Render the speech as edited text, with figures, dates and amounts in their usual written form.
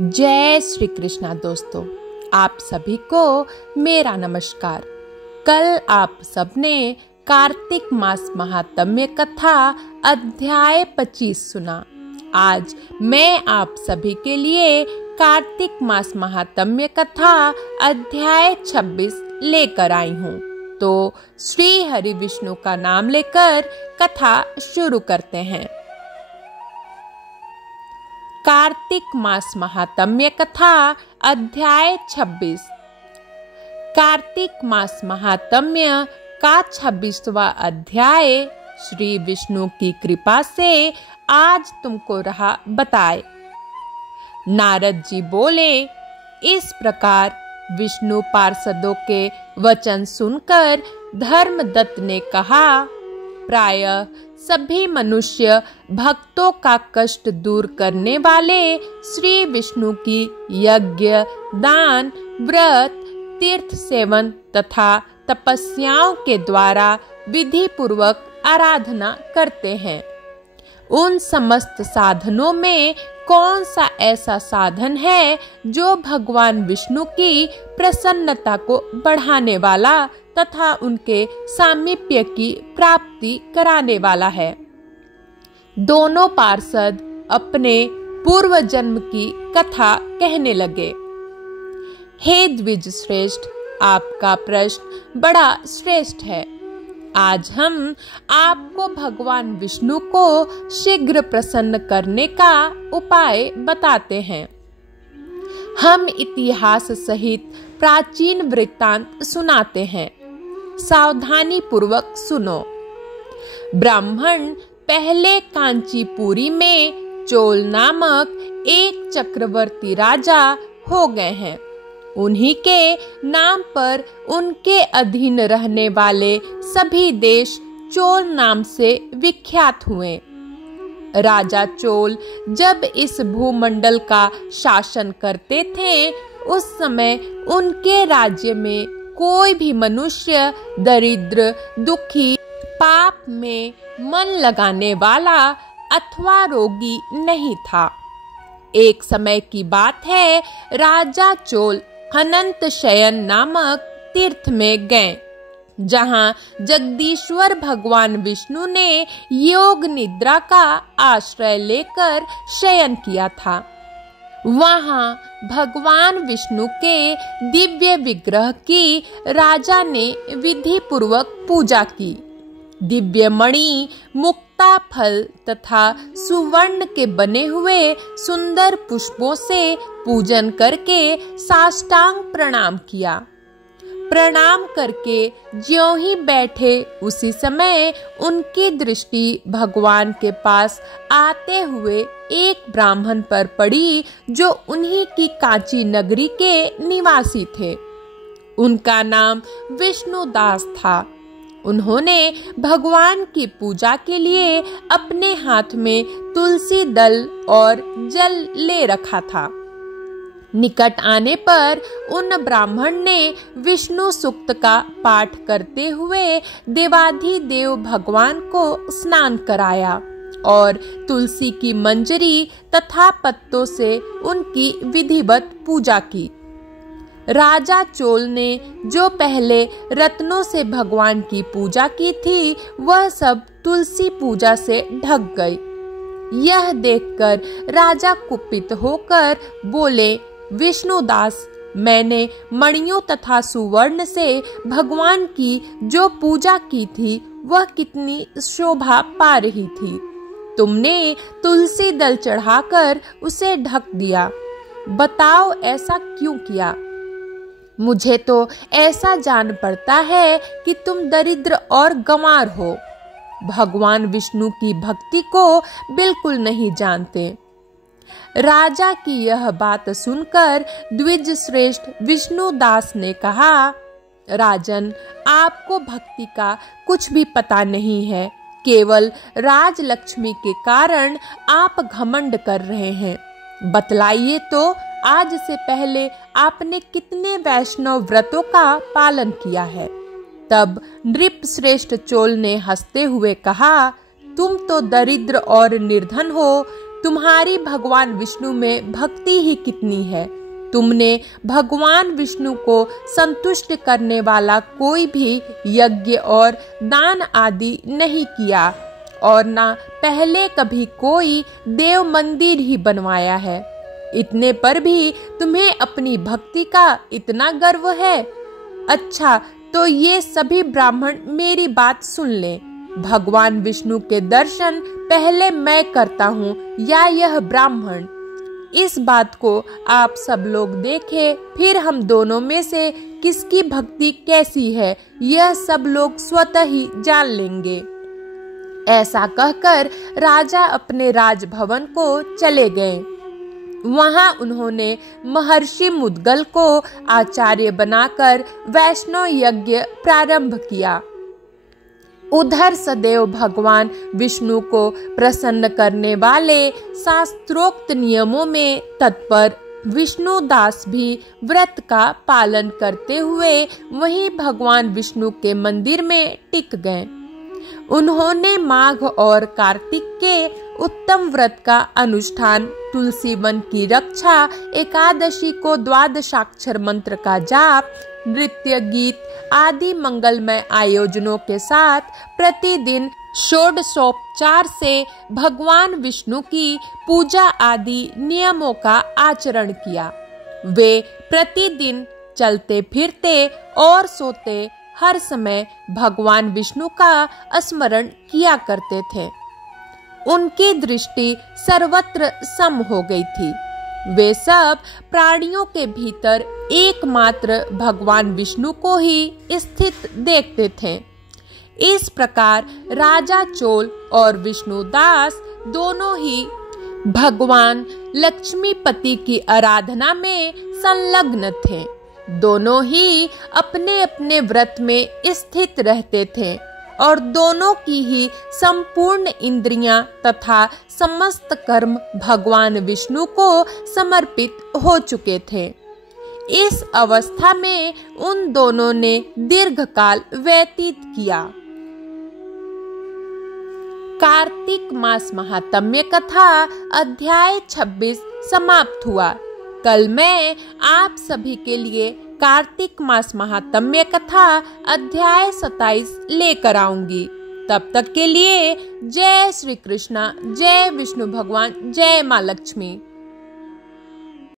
जय श्री कृष्णा दोस्तों, आप सभी को मेरा नमस्कार। कल आप सबने कार्तिक मास महात्म्य कथा अध्याय 25 सुना। आज मैं आप सभी के लिए कार्तिक मास महात्म्य कथा अध्याय 26 लेकर आई हूँ। तो श्री हरि विष्णु का नाम लेकर कथा शुरू करते हैं। कार्तिक मास महात्म्य कथा अध्याय 26। कार्तिक मास महात्म्य का 26वां अध्याय श्री विष्णु की कृपा से आज तुमको रहा बताए। नारद जी बोले, इस प्रकार विष्णु पार्षदों के वचन सुनकर धर्मदत्त ने कहा, प्रायः सभी मनुष्य भक्तों का कष्ट दूर करने वाले श्री विष्णु की यज्ञ, दान, व्रत, तीर्थ सेवन तथा तपस्याओं के द्वारा विधि पूर्वक आराधना करते हैं। उन समस्त साधनों में कौन सा ऐसा साधन है जो भगवान विष्णु की प्रसन्नता को बढ़ाने वाला तथा उनके सामीप्य की प्राप्ति कराने वाला है। दोनों पार्षद अपने पूर्व जन्म की कथा कहने लगे। हे द्विज श्रेष्ठ, आपका प्रश्न बड़ा श्रेष्ठ है। आज हम आपको भगवान विष्णु को शीघ्र प्रसन्न करने का उपाय बताते हैं। हम इतिहास सहित प्राचीन वृत्तांत सुनाते हैं, सावधानी पूर्वक सुनो। ब्राह्मण पहले कांचीपुरी में चोल नामक एक चक्रवर्ती राजा हो गए हैं। उन्हीं के नाम पर उनके अधीन रहने वाले सभी देश चोल नाम से विख्यात हुए। राजा चोल जब इस भूमंडल का शासन करते थे, उस समय उनके राज्य में कोई भी मनुष्य दरिद्र, दुखी, पाप में मन लगाने वाला अथवा रोगी नहीं था। एक समय की बात है, राजा चोल अनंत शयन नामक तीर्थ में गए, जहां जगदीश्वर भगवान विष्णु ने योग निद्रा का आश्रय लेकर शयन किया था। वहां भगवान विष्णु के दिव्य विग्रह की राजा ने विधि पूर्वक पूजा की। दिव्य मणि, मुक्ता फल तथा सुवर्ण के बने हुए सुंदर पुष्पों से पूजन करके साष्टांग प्रणाम किया। प्रणाम करके ज्यों ही बैठे, उसी समय उनकी दृष्टि भगवान के पास आते हुए एक ब्राह्मण पर पड़ी, जो उन्हीं की कांची नगरी के निवासी थे। उनका नाम विष्णुदास था। उन्होंने भगवान की पूजा के लिए अपने हाथ में तुलसी दल और जल ले रखा था। निकट आने पर उन ब्राह्मण ने विष्णु सूक्त का पाठ करते हुए देवाधिदेव भगवान को स्नान कराया और तुलसी की मंजरी तथा पत्तों से उनकी विधिवत पूजा की। राजा चोल ने जो पहले रत्नों से भगवान की पूजा की थी, वह सब तुलसी पूजा से ढक गई। यह देखकर राजा कुपित होकर बोले, विष्णुदास, मैंने मणियों तथा सुवर्ण से भगवान की जो पूजा की थी, वह कितनी शोभा पा रही थी। तुमने तुलसी दल चढ़ाकर उसे ढक दिया। बताओ ऐसा क्यों किया? मुझे तो ऐसा जान पड़ता है कि तुम दरिद्र और गंवार हो, भगवान विष्णु की भक्ति को बिल्कुल नहीं जानते। राजा की यह बात सुनकर द्विज श्रेष्ठ विष्णुदास ने कहा, राजन, आपको भक्ति का कुछ भी पता नहीं है। केवल राजलक्ष्मी के कारण आप घमंड कर रहे हैं। बतलाइए तो, आज से पहले आपने कितने वैष्णव व्रतों का पालन किया है? तब नृप श्रेष्ठ चोल ने हंसते हुए कहा, तुम तो दरिद्र और निर्धन हो, तुम्हारी भगवान विष्णु में भक्ति ही कितनी है। तुमने भगवान विष्णु को संतुष्ट करने वाला कोई भी यज्ञ और दान आदि नहीं किया और ना पहले कभी कोई देव मंदिर ही बनवाया है। इतने पर भी तुम्हें अपनी भक्ति का इतना गर्व है। अच्छा, तो ये सभी ब्राह्मण मेरी बात सुन लें। भगवान विष्णु के दर्शन पहले मैं करता हूँ या यह ब्राह्मण? इस बात को आप सब लोग देखें, फिर हम दोनों में से किसकी भक्ति कैसी है यह सब लोग स्वतः ही जान लेंगे। ऐसा कहकर राजा अपने राजभवन को चले गए। वहां उन्होंने महर्षि मुद्गल को आचार्य बनाकर वैष्णव यज्ञ प्रारंभ किया। उधर सदैव भगवान विष्णु को प्रसन्न करने वाले शास्त्रोक्त नियमों में तत्पर विष्णुदास भी व्रत का पालन करते हुए वहीं भगवान विष्णु के मंदिर में टिक गए। उन्होंने माघ और कार्तिक के उत्तम व्रत का अनुष्ठान, तुलसी वन की रक्षा, एकादशी को द्वादशाक्षर मंत्र का जाप, नृत्य गीत आदि मंगलमय आयोजनों के साथ प्रतिदिन षोडशोपचार से भगवान विष्णु की पूजा आदि नियमों का आचरण किया। वे प्रतिदिन चलते फिरते और सोते हर समय भगवान विष्णु का स्मरण किया करते थे। उनकी दृष्टि सर्वत्र सम हो गई थी। वे सब प्राणियों के भीतर एकमात्र भगवान विष्णु को ही स्थित देखते थे। इस प्रकार राजा चोल और विष्णुदास दोनों ही भगवान लक्ष्मीपति की आराधना में संलग्न थे। दोनों ही अपने अपने व्रत में स्थित रहते थे और दोनों की ही संपूर्ण इंद्रियां तथा समस्त कर्म भगवान विष्णु को समर्पित हो चुके थे। इस अवस्था में उन दोनों ने दीर्घकाल व्यतीत किया। कार्तिक मास महात्म्य कथा अध्याय 26 समाप्त हुआ। कल मैं आप सभी के लिए कार्तिक मास महात्म्य कथा अध्याय 27 लेकर आऊंगी। तब तक के लिए जय श्री कृष्णा, जय विष्णु भगवान, जय माँ लक्ष्मी।